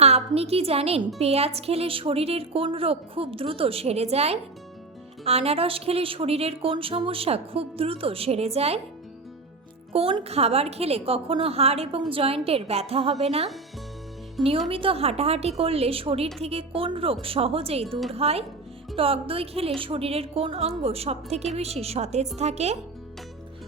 আপনি কি জানেন পেঁয়াজ খেলে শরীরের কোন রোগ খুব দ্রুত সেরে যায়? আনারস খেলে শরীরের কোন সমস্যা খুব দ্রুত সেরে যায়? কোন খাবার খেলে কখনো হাড় এবং জয়েন্টের ব্যথা হবে না? নিয়মিত হাঁটাহাঁটি করলে শরীর থেকে কোন রোগ সহজেই দূর হয়? টক দই খেলে শরীরের কোন অঙ্গ সবথেকে বেশি সতেজ থাকে?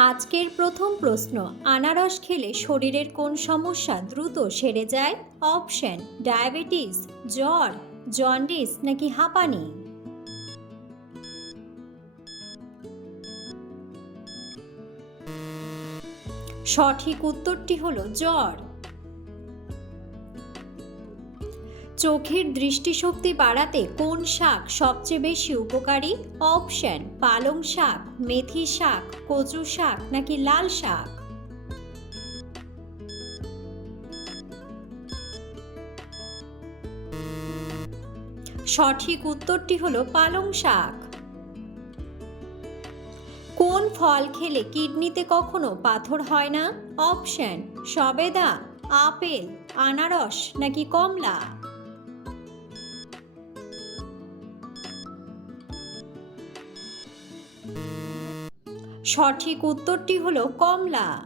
আজকের প্রথম প্রশ্ন, আনারস খেলে শরীরের কোন সমস্যা দ্রুত সেরে যায়? অপশন, ডায়াবেটিস, জ্বর, জন্ডিস নাকি হাঁপানি? সঠিক উত্তরটি হলো জ্বর। চোখের দৃষ্টিশক্তি বাড়াতে কোন শাক সবচেয়ে বেশি উপকারী? অপশন, পালং শাক, মেথি শাক, কচু শাক নাকি লাল শাক? সঠিক উত্তরটি হলো পালং শাক। কোন ফল খেলে কিডনিতে কখনো পাথর হয় না? অপশন, সবেদা, আপেল, আনারস নাকি কমলা? সঠিক উত্তরটি হলো কমলা।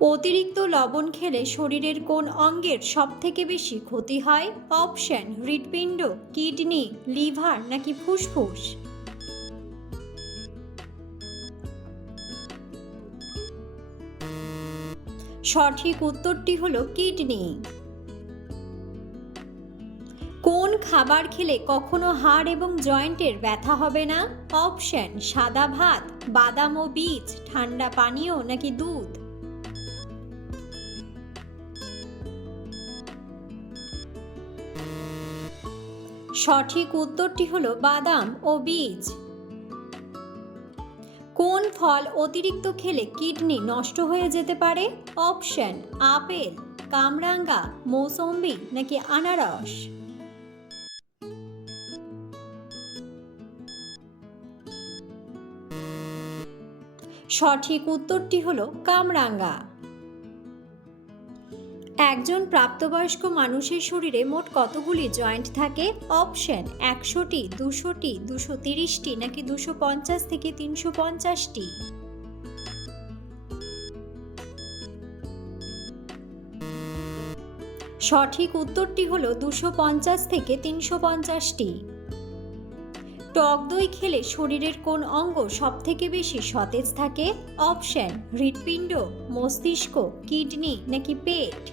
অতিরিক্ত লবণ খেলে শরীরের কোন অঙ্গের সবথেকে বেশি ক্ষতি হয়? অপশন, হৃৎপিণ্ড, কিডনি, লিভার নাকি ফুসফুস? সঠিক উত্তরটি হলো কিডনি। খাবার খেলে কখনো হাড় এবং জয়েন্টের ব্যথা হবে না? অপশন, সাদা ভাত, বাদাম ও বীজ, ঠান্ডা পানীয় নাকি দুধ? সঠিক উত্তরটি হলো বাদাম ও বীজ। কোন ফল অতিরিক্ত খেলে কিডনি নষ্ট হয়ে যেতে পারে? অপশন, আপেল, কামরাঙ্গা, মৌসম্বি নাকি আনারস? সঠিক উত্তরটি হলো কামরাঙ্গা। একজন প্রাপ্তবয়স্ক মানুষের শরীরে মোট কতগুলি জয়েন্ট থাকে? অপশন একশোটি, দুশোটি, দুশো তিরিশটি নাকি দুশো পঞ্চাশ থেকে তিনশো পঞ্চাশটি? সঠিক উত্তরটি হলো দুশো পঞ্চাশ থেকে তিনশো পঞ্চাশটি। টক দই খেলে শরীরের কোন অঙ্গ সবথেকে বেশি সতেজ থাকে? অপশন, হৃৎপিণ্ড, মস্তিষ্ক, কিডনি নাকি পেট?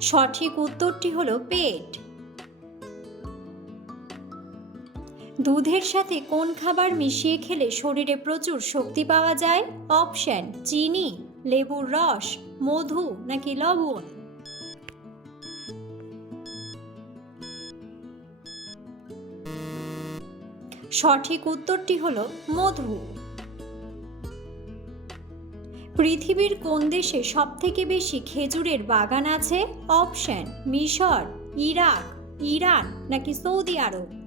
সঠিক উত্তরটি হলো পেট। দুধের সাথে কোন খাবার মিশিয়ে খেলে শরীরে প্রচুর শক্তি পাওয়া যায়? অপশন, চিনি। লেবুর রস, মধু নাকি লবণ? সঠিক উত্তরটি হলো মধু। পৃথিবীর কোন দেশে সবথেকে বেশি খেজুরের বাগান আছে? অপশন, মিশর, ইরাক, ইরান নাকি সৌদি আরব?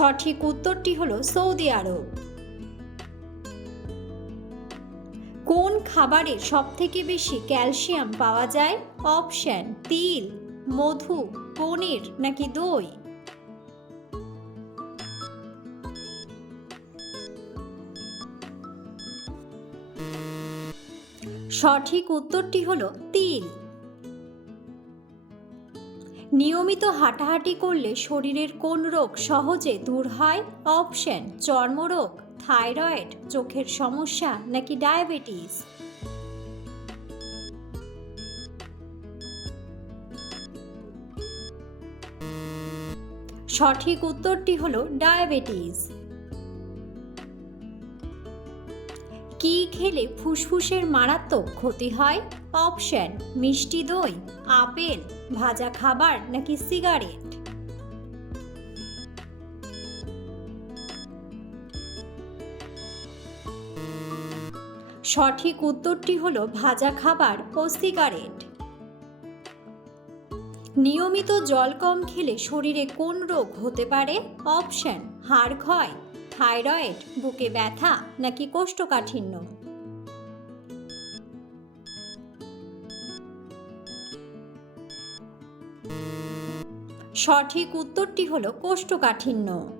সঠিক উত্তরটি হলো সৌদি আরব। কোন খাবারে সবথেকে বেশি ক্যালসিয়াম পাওয়া যায়? অপশন, তিল, মধু, পনির নাকি দই? সঠিক উত্তরটি হলো তিল। নিয়মিত হাঁটাহাঁটি করলে শরীরের কোন রোগ সহজে দূর হয়? অপশন, চর্মরোগ, থাইরয়েড, চোখের সমস্যা নাকি ডায়াবেটিস? সঠিক উত্তরটি হল ডায়াবেটিস। কি খেলে ফুসফুসের মারাত্মক ক্ষতি হয়? অপশন, মিষ্টি দই, আপেল, ভাজা খাবার নাকি সিগারেট? সঠিক উত্তরটি হলো ভাজা খাবার ও সিগারেট। নিয়মিত জল কম খেলে শরীরে কোন রোগ হতে পারে? অপশন, হাড় ক্ষয়, থাইরয়েড, বুকে ব্যথা নাকি কোষ্ঠকাঠিন্য? সঠিক উত্তরটি হলো কোষ্ঠকাঠিন্য।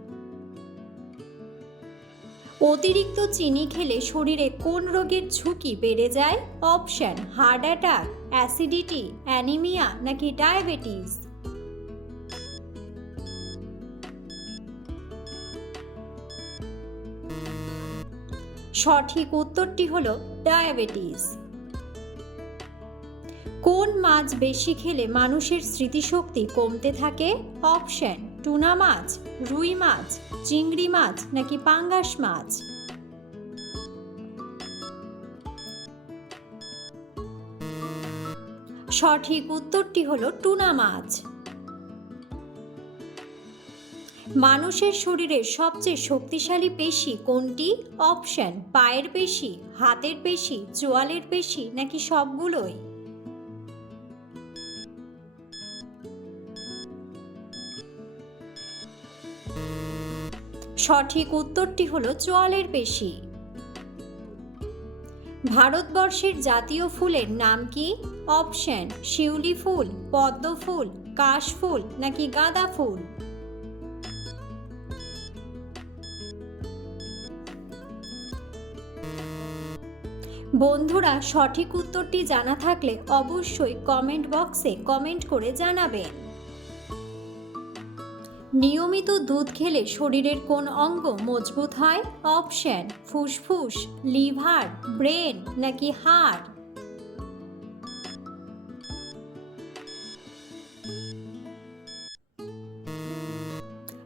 অতিরিক্ত চিনি খেলে শরীরে কোন রোগের ঝুঁকি বেড়ে যায়? Option, heart attack, acidity, anaemia নাকি ডায়াবেটিস? সঠিক উত্তরটি হলো ডায়াবেটিস। কোন মাছ বেশি খেলে মানুষের স্মৃতিশক্তি কমতে থাকে? অপশন, টুনা মাছ, রুই মাছ, চিংড়ি মাছ নাকি পাঙ্গাস মাছ? সঠিক উত্তরটি হলো টুনা মাছ। মানুষের শরীরের সবচেয়ে শক্তিশালী পেশি কোনটি? অপশন, পায়ের পেশি, হাতের পেশি, চোয়ালের পেশি নাকি সবগুলোই? সঠিক উত্তরটি হলো চোয়ালের পেশি। ভারতবর্ষের জাতীয় ফুলের নাম কি? অপশন, শিউলি ফুল, পদ্ম ফুল, কাশ ফুল নাকি গাঁদা ফুল? বন্ধুরা, সঠিক উত্তরটি জানা থাকলে অবশ্যই কমেন্ট বক্সে কমেন্ট করে জানাবেন। নিয়মিত দুধ খেলে শরীরের কোন অঙ্গ মজবুত হয়? অপশন, ফুসফুস, লিভার, ব্রেন নাকি হাড়?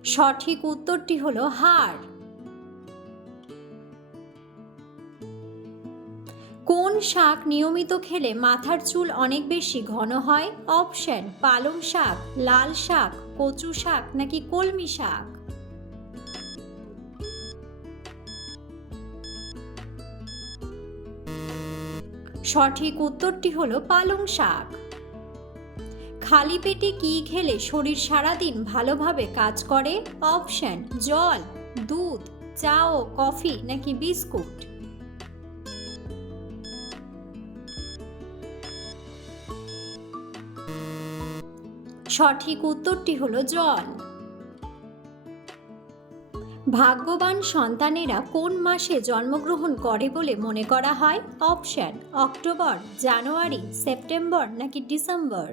সঠিক উত্তরটি হলো হাড়। কোন শাক নিয়মিত খেলে মাথার চুল অনেক বেশি ঘন হয়? অপশন, পালং শাক, লাল শাক কচু শাক নাকি কলমি শাক? সঠিক উত্তরটি হলো পালং শাক। খালি পেটে কি খেলে শরীর সারাদিন ভালোভাবে কাজ করে? অপশন, জল, দুধ, চা ও কফি নাকি বিস্কুট? সঠিক উত্তরটি হলো জল। ভাগ্যবান সন্তানেরা কোন মাসে জন্মগ্রহণ করে বলে মনে করা হয়? অপশন, অক্টোবর, জানুয়ারি, সেপ্টেম্বর নাকি ডিসেম্বর?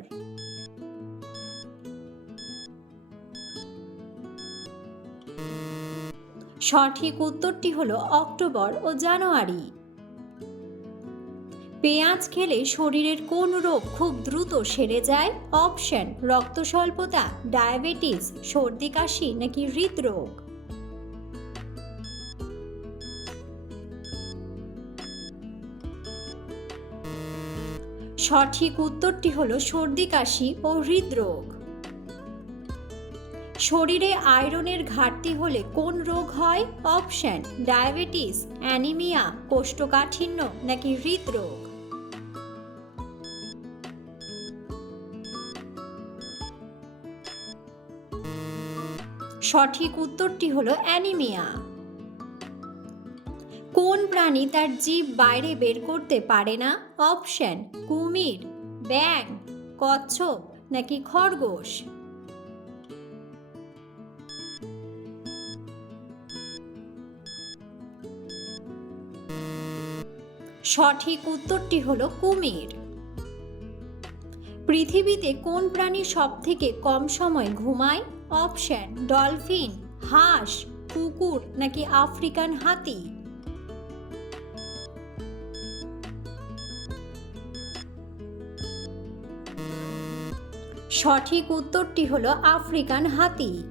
সঠিক উত্তরটি হলো অক্টোবর ও জানুয়ারি। পেঁয়াজ খেলে শরীরের কোন রোগ খুব দ্রুত সেরে যায়? অপশন রক্ত স্বল্পতা ডায়াবেটিস, সর্দি কাশি নাকি হৃদরোগ? সঠিক উত্তরটি হলো সর্দি কাশি ও হৃদরোগ। শরীরে আয়রনের ঘাটতি হলে কোন রোগ হয়? অপশন, ডায়াবেটিস, অ্যানিমিয়া, কোষ্ঠকাঠিন্য নাকি হৃদরোগ? সঠিক উত্তরটি হলো অ্যানিমিয়া। কোন প্রাণী তার জীব বাইরে বের করতে পারে না? অপশন, কুমির ব্যাং কচ্ছপ নাকি খরগোশ? সঠিক উত্তরটি হলো কুমির। পৃথিবীতে কোন প্রাণী সব থেকে কম সময় ঘুমায়? অপশন, ডলফিন, হাঁস, কুকুর নাকি আফ্রিকান হাতি? সঠিক উত্তরটি হলো আফ্রিকান হাতি।